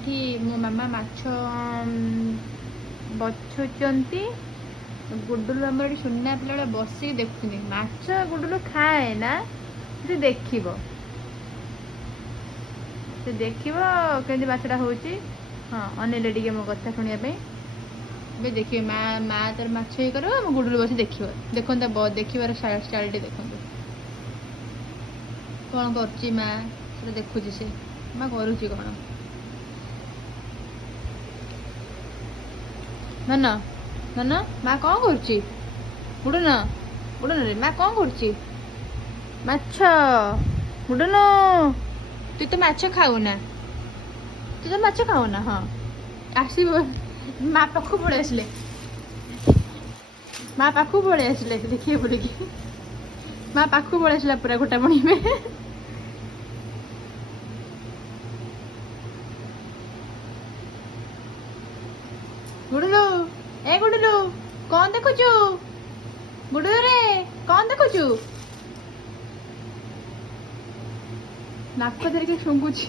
ଏଠି ମୋ ମାମା ମାଛ ବଛୁଛନ୍ତି। ଗୁଡୁଲୁ ଆମର ଏଠି ସୁନା ପିଲା ବେଳେ ବସିକି ଦେଖୁଛନ୍ତି ମାଛ। ଗୁଡୁଲୁ ଖାଏ ନା, ସେ ଦେଖିବ କେମିତି ମାଛଟା ହଉଛି। ହଁ ଅନେଇଲେ ଟିକେ ମୋ କଥା ଶୁଣିବା ପାଇଁ। ଏବେ ଦେଖିବେ ମା ତାର ମାଛ ଇଏ କରିବ, ଆମ ଗୁଡୁଲୁ ବସି ଦେଖିବ। ଦେଖନ୍ତୁ ଦେଖିବାର ଷ୍ଟାଇଲଟି ଦେଖନ୍ତୁ। କ'ଣ କରୁଛି ମା, ସେଟା ଦେଖୁଛି ସେ। ମା କରୁଛି କ'ଣ? ନନ ନନ ମା କ'ଣ କରୁଛି? ଗୁଡୁନ ଗୁଡୁନରେ ମା କ'ଣ କରୁଛି? ମାଛ। ଗୁଡୁନ ତୁ ତ ମାଛ ଖାଉନା, ହଁ ଆସିବ। ମା ପାଖକୁ ପଳେଇ ଆସିଲେ, ଦେଖିବେ ବୋଲିକି। ମା ପାଖକୁ ପଳେଇ ଆସିଲା ପୁରା ଗୋଟା ବଣିବେ। ଗୁଡୁଲୁ ଗୁଡୁଲୁ କ'ଣ ଦେଖୁଛୁ? ଗୁଡୁଲୁରେ କ'ଣ ଦେଖୁଛୁ? ନାକ ଧରିକି ଶୁଙ୍ଗୁଛି।